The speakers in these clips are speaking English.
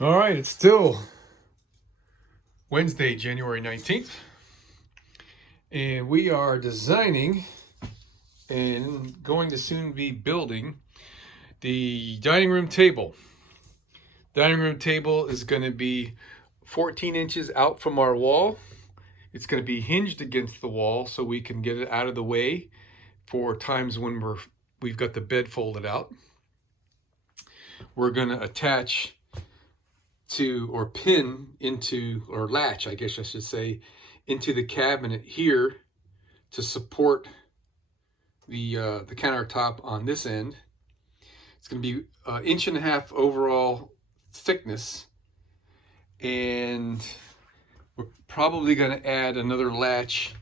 All right, it's still Wednesday, January 19th, and we are designing and going to soon be building the dining room table. Dining room table is going to be 14 inches out from our wall. It's going to be hinged against the wall so we can get it out of the way for times when we've got the bed folded out. We're going to attach to or pin into or latch, I guess I should say, into the cabinet here to support the countertop on this end. It's going to be an inch and a half overall thickness, and we're probably going to add another latch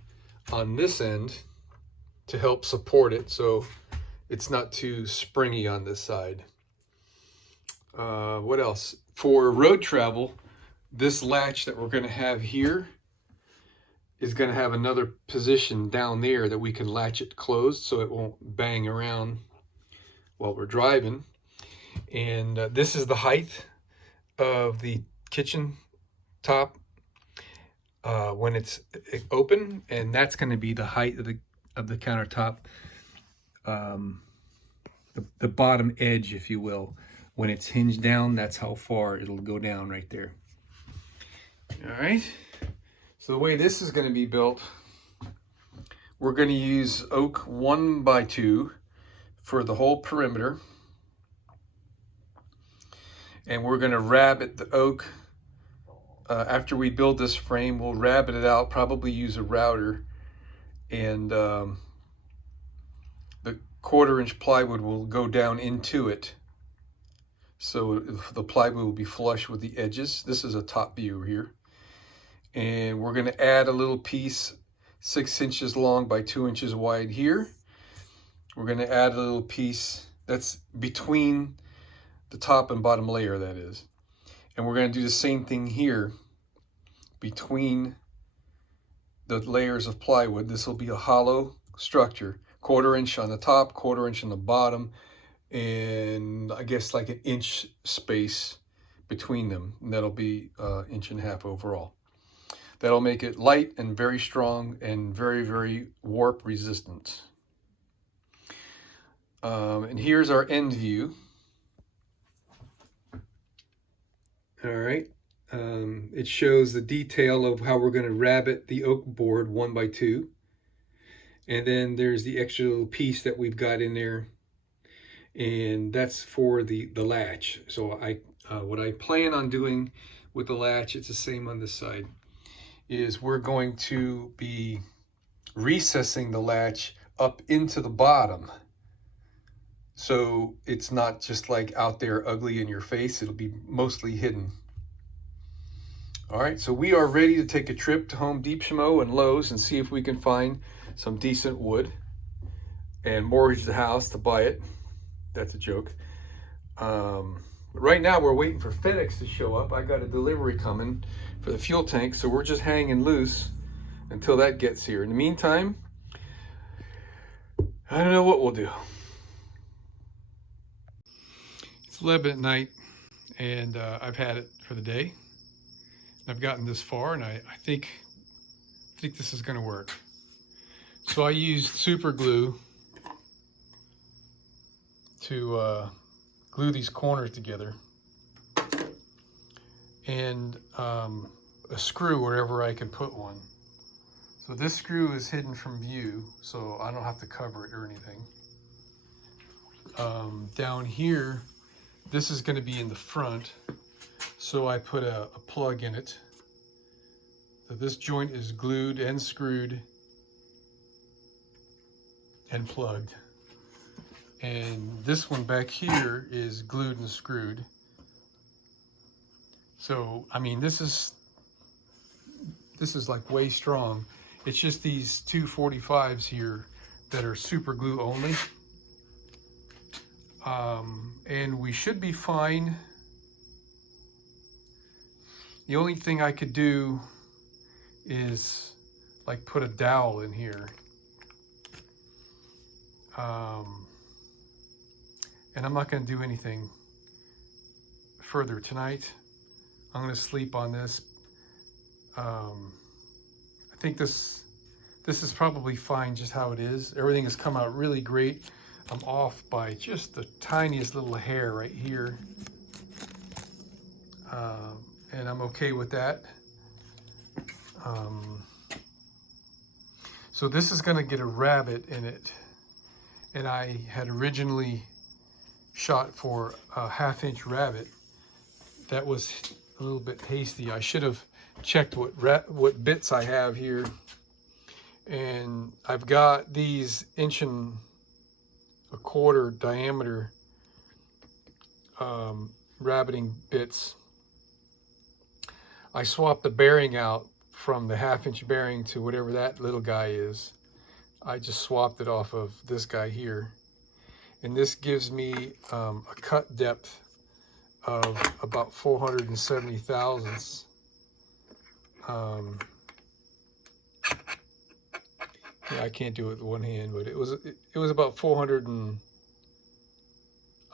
on this end to help support it so it's not too springy on this side. What else? For road travel, this latch that we're going to have here is going to have another position down there that we can latch it closed so it won't bang around while we're driving. And this is the height of the kitchen top when it's open, and that's going to be the height of the countertop, the bottom edge, if you will. When it's hinged down, that's how far it'll go down right there. All right. So the way this is going to be built, we're going to use oak 1x2 for the whole perimeter. And we're going to rabbet the oak. After we build this frame, we'll rabbet it out, probably use a router. And the 1/4-inch plywood will go down into it. So the plywood will be flush with the edges. This is a top view here. And we're going to add a little piece 6 inches long by 2 inches wide here. We're going to add a little piece that's between the top and bottom layer, that is. And we're going to do the same thing here between the layers of plywood. This will be a hollow structure, 1/4 inch on the top, 1/4 inch on the bottom, and I guess like an inch space between them. And that'll be an inch and a half overall. That'll make it light and very strong and very, very warp resistant. And here's our end view. All right. It shows the detail of how we're going to rabbet the oak board 1x2. And then there's the extra little piece that we've got in there. And that's for the latch. So what I plan on doing with the latch, it's the same on this side, is we're going to be recessing the latch up into the bottom. So it's not just like out there ugly in your face. It'll be mostly hidden. All right, so we are ready to take a trip to Home Depot and Lowe's and see if we can find some decent wood and mortgage the house to buy it. That's a joke. But right now we're waiting for FedEx to show up. I got a delivery coming for the fuel tank, so we're just hanging loose until that gets here. In the meantime, I don't know what we'll do. It's 11 at night, and I've had it for the day. I've gotten this far, and I think this is going to work. So I used super glue to glue these corners together, and a screw wherever I can put one. So this screw is hidden from view, so I don't have to cover it or anything. Down here, this is going to be in the front, so I put a plug in it. So this joint is glued and screwed and plugged. And this one back here is glued and screwed. So, I mean, this is like way strong. It's just these 245s here that are super glue only. And we should be fine. The only thing I could do is like put a dowel in here. And I'm not going to do anything further tonight. I'm going to sleep on this. I think this is probably fine just how it is. Everything has come out really great. I'm off by just the tiniest little hair right here. And I'm okay with that. So this is going to get a rabbit in it. And I had originally shot for a 1/2-inch rabbit. That was a little bit hasty. I should have checked what bits I have here. And I've got these 1.25 inch diameter rabbiting bits. I swapped the bearing out from the 1/2-inch bearing to whatever that little guy is. I just swapped it off of this guy here. And this gives me a cut depth of about 470 thousandths. Yeah, I can't do it with one hand, but it was about 400 and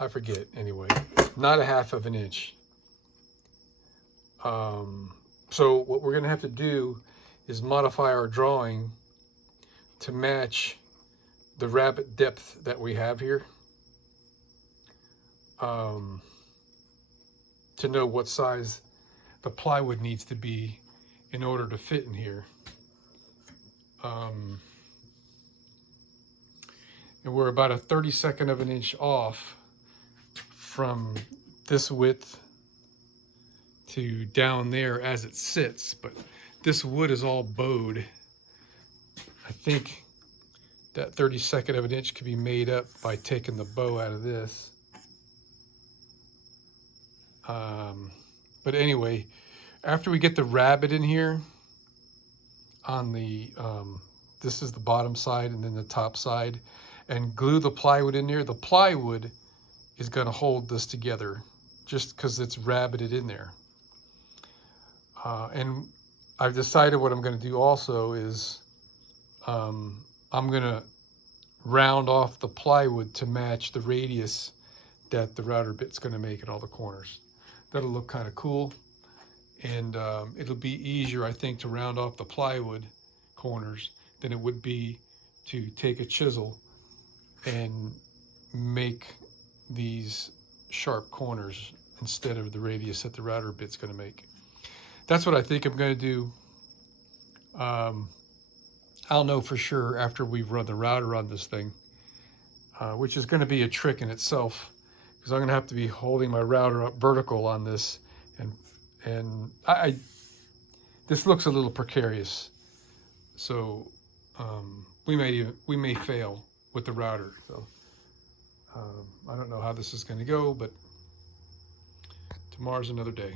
I forget anyway. Not a 1/2 of an inch. So what we're gonna have to do is modify our drawing to match the rabbit depth that we have here. To know what size the plywood needs to be in order to fit in here. And we're about a 32nd of an inch off from this width to down there as it sits, but this wood is all bowed. I think that 32nd of an inch could be made up by taking the bow out of this. But anyway, after we get the rabbit in here on the, this is the bottom side and then the top side, and glue the plywood in there, the plywood is going to hold this together just because it's rabbited in there. And I've decided what I'm going to do also is I'm going to round off the plywood to match the radius that the router bit's going to make at all the corners. That'll look kind of cool, and it'll be easier, I think, to round off the plywood corners than it would be to take a chisel and make these sharp corners instead of the radius that the router bit's going to make. That's what I think I'm going to do. I'll know for sure after we've run the router on this thing, which is going to be a trick in itself, because I'm going to have to be holding my router up vertical on this, and this looks a little precarious, so we may fail with the router. So I don't know how this is going to go, but tomorrow's another day.